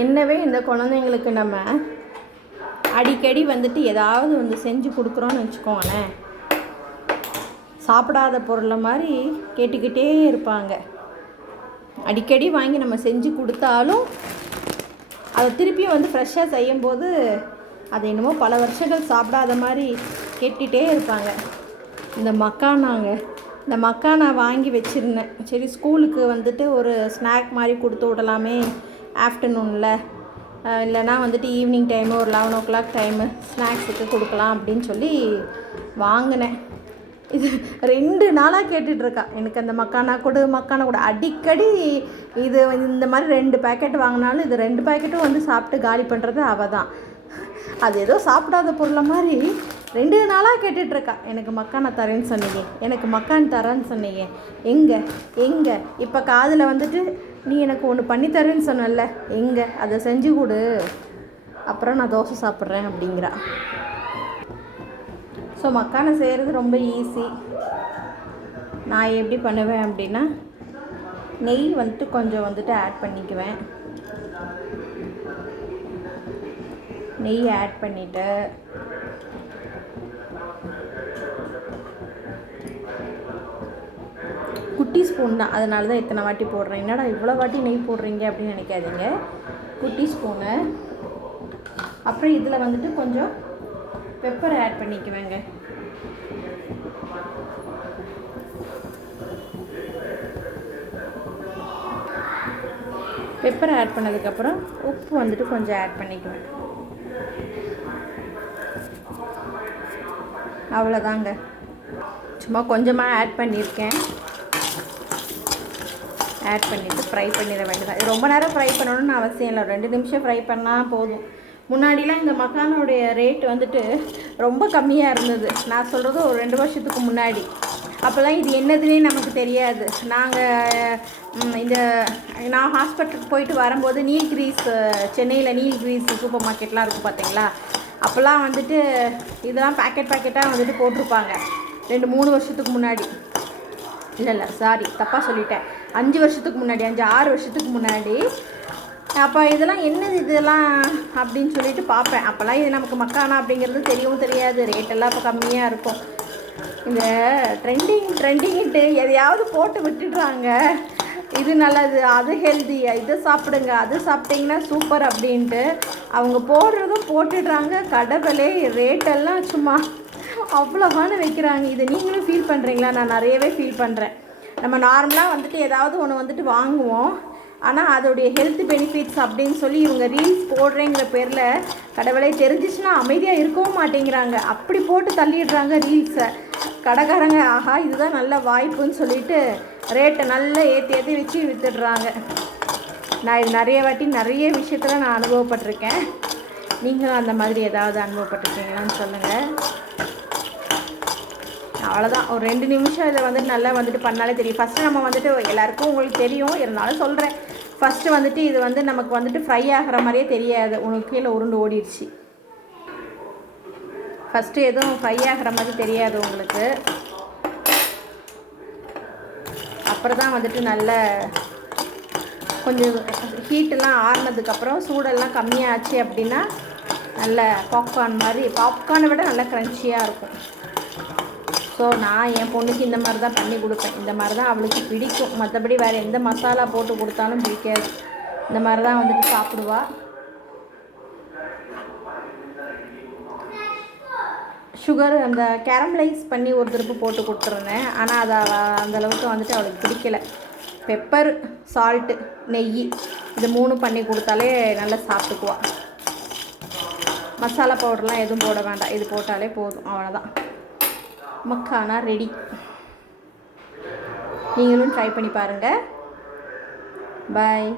என்னவே இந்த குழந்தைங்களுக்கு நம்ம அடிக்கடி வந்துட்டு ஏதாவது வந்து செஞ்சு கொடுக்குறோன்னு வச்சுக்கோங்களேன், சாப்பிடாத பொருளை மாதிரி கேட்டுக்கிட்டே இருப்பாங்க. அடிக்கடி வாங்கி நம்ம செஞ்சு கொடுத்தாலும் அதை திருப்பியும் வந்து ஃப்ரெஷ்ஷாக செய்யும்போது அது என்னமோ பல வருஷங்கள் சாப்பிடாத மாதிரி கேட்டுகிட்டே இருப்பாங்க. இந்த மக்கானா வாங்கி வச்சுருந்தேன். சரி ஸ்கூலுக்கு வந்துட்டு ஒரு ஸ்நாக் மாதிரி கொடுத்து விடலாமே ஆஃப்டர்நூனில், இல்லைனா வந்துட்டு ஈவினிங் டைமு ஒரு 11 o'clock டைமு ஸ்நாக்ஸுக்கு கொடுக்கலாம் அப்படின்னு சொல்லி வாங்கினேன். இது 2 நாளாக கேட்டுட்ருக்கா, எனக்கு அந்த மக்கானா கூட அடிக்கடி இது இந்த மாதிரி 2 பேக்கெட் வாங்கினாலும் இது 2 பேக்கெட்டும் வந்து சாப்பிட்டு காலி பண்ணுறது அவள் தான். அது ஏதோ சாப்பிடாத பொருளை மாதிரி 2 நாளாக கேட்டுட்ருக்கா, எனக்கு மக்கானா தரேன்னு சொன்னீங்க, எனக்கு மக்கான் தரேன்னு சொன்னீங்க, எங்கே இப்போ காதில் வந்துட்டு நீ எனக்கு ஒன்று பண்ணித்தரேன்னு சொன்னல, எங்கே அதை செஞ்சு கொடு, அப்புறம் நான் தோசை சாப்பிட்றேன் அப்படிங்கிறா. ஸோ மக்கானை செய்கிறது ரொம்ப ஈஸி. நான் எப்படி பண்ணுவேன் அப்படின்னா, நெய் வந்துட்டு கொஞ்சம் வந்துட்டு ஆட் பண்ணிக்குவேன். நெய் ஆட் பண்ணிவிட்டு குட்டி ஸ்பூன் தான், அதனால தான் இத்தனை வாட்டி போடுறேன். என்னடா இவ்வளோ வாட்டி நெய் போடுறீங்க அப்படின்னு நினைக்காதீங்க, குட்டி ஸ்பூனு. அப்புறம் இதில் வந்துட்டு கொஞ்சம் பெப்பர் ஆட் பண்ணிக்குவேங்க. பெப்பர் ஆட் பண்ணதுக்கப்புறம் உப்பு வந்துட்டு கொஞ்சம் ஆட் பண்ணிக்குவேன். அவ்வளோதாங்க, சும்மா கொஞ்சமாக ஆட் பண்ணியிருக்கேன். ஆட் பண்ணிவிட்டு ஃப்ரை பண்ணிட வேண்டியதான். இது ரொம்ப நேரம் ஃப்ரை பண்ணணும்னு அவசியம் இல்லை, 2 நிமிஷம் ஃப்ரை பண்ணால் போதும். முன்னாடிலாம் இந்த மக்கானோடைய ரேட் வந்துட்டு ரொம்ப கம்மியாக இருந்தது. நான் சொல்கிறது ஒரு 2 வருஷத்துக்கு முன்னாடி. அப்போல்லாம் இது என்னதுன்னே நமக்கு தெரியாது. நான் ஹாஸ்பிட்டலுக்கு போயிட்டு வரும்போது நீல்கிரீஸ், சென்னையில் நீல்கிரீஸ் சூப்பர் மார்க்கெட்லாம் இருக்குது பார்த்தீங்களா, அப்போல்லாம் வந்துட்டு இதெல்லாம் பேக்கெட்டாக வந்துட்டு போட்டிருப்பாங்க. 2-3 வருஷத்துக்கு முன்னாடி, இல்லை சாரி தப்பாக சொல்லிட்டேன், 5 வருஷத்துக்கு முன்னாடி, 5-6 வருஷத்துக்கு முன்னாடி. அப்போ இதெல்லாம் என்னது இதெல்லாம் அப்படின்னு சொல்லிட்டு பார்ப்பேன். அப்போல்லாம் இது நமக்கு மக்கானா அப்படிங்கிறது தெரியவும் தெரியாது, ரேட்டெல்லாம் இப்போ கம்மியாக இருக்கும். இந்த ட்ரெண்டிங்கிட்டு எதையாவது போட்டு விட்டுடுறாங்க, இது நல்லது, அது ஹெல்தி, இதை சாப்பிடுங்க, அது சாப்பிட்டிங்கன்னா சூப்பர் அப்படின்ட்டு அவங்க போடுறதும் போட்டுடுறாங்க. கடவுளே, ரேட்டெல்லாம் சும்மா அவ்வளோவான வைக்கிறாங்க. இதை நீங்களும் ஃபீல் பண்ணுறீங்களா? நான் நிறையவே ஃபீல் பண்ணுறேன். நம்ம நார்மலாக வந்துட்டு ஏதாவது ஒன்று வந்துட்டு வாங்குவோம், ஆனால் அதோடைய ஹெல்த் பெனிஃபிட்ஸ் அப்படின்னு சொல்லி இவங்க ரீல்ஸ் போடுறேங்கிற பேரில் கடவுளை தெரிஞ்சிச்சுன்னா அமைதியாக இருக்கவும் மாட்டேங்கிறாங்க. அப்படி போட்டு தள்ளிடுறாங்க ரீல்ஸை கடைக்காரங்க. ஆஹா இதுதான் நல்ல வாய்ப்புன்னு சொல்லிட்டு ரேட்டை நல்லா ஏற்றி வச்சு விற்றுடுறாங்க. நான் இது நிறைய விஷயத்தில் நான் அனுபவப்பட்டிருக்கேன். நீங்களும் அந்த மாதிரி ஏதாவது அனுபவப்பட்டிருக்கீங்களான்னு சொல்லுங்கள். அவ்வளோதான், ஒரு 2 நிமிஷம் இதை வந்துட்டு நல்லா வந்துட்டு பண்ணாலே தெரியும். ஃபஸ்ட்டு நம்ம வந்துட்டு எல்லாருக்கும் உங்களுக்கு தெரியும், இருந்தாலும் சொல்கிறேன். ஃபஸ்ட்டு வந்துட்டு இது வந்து நமக்கு வந்துட்டு ஃப்ரை ஆகிற மாதிரியே தெரியாது, உங்களுக்கு கீழே உருண்டு ஓடிடுச்சு. ஃபஸ்ட்டு எதுவும் ஃப்ரை ஆகிற மாதிரி தெரியாது உங்களுக்கு. அப்புறம் தான் வந்துட்டு நல்ல கொஞ்சம் ஹீட்டெல்லாம் ஆறுனதுக்கப்புறம் சூடெல்லாம் கம்மியாச்சு அப்படின்னா நல்ல பாப்கார்னை விட நல்லா க்ரன்ச்சியாக இருக்கும். ஸோ நான் என் பொண்ணுக்கு இந்த மாதிரி தான் பண்ணி கொடுப்பேன். இந்த மாதிரி தான் அவளுக்கு பிடிக்கும், மற்றபடி வேறு எந்த மசாலா போட்டு கொடுத்தாலும் பிடிக்காது. இந்த மாதிரி தான் வந்துட்டு சாப்பிடுவா. சுகர் அந்த கேரமலைஸ் பண்ணி ஒரு திருப்பு போட்டு கொடுத்துருந்தேன், ஆனால் அதை அந்தளவுக்கு வந்துட்டு அவளுக்கு பிடிக்கலை. பெப்பர், சால்ட்டு, நெய் இது 3 பண்ணி கொடுத்தாலே நல்லா சாப்பிட்டுக்குவா. மசாலா பவுடர்லாம் எதுவும் போட வேண்டாம், இது போட்டாலே போதும், அவ்வளோதான். மக்கானா ரெடி. நீங்களும் ட்ரை பண்ணி பாருங்கள். பாய்.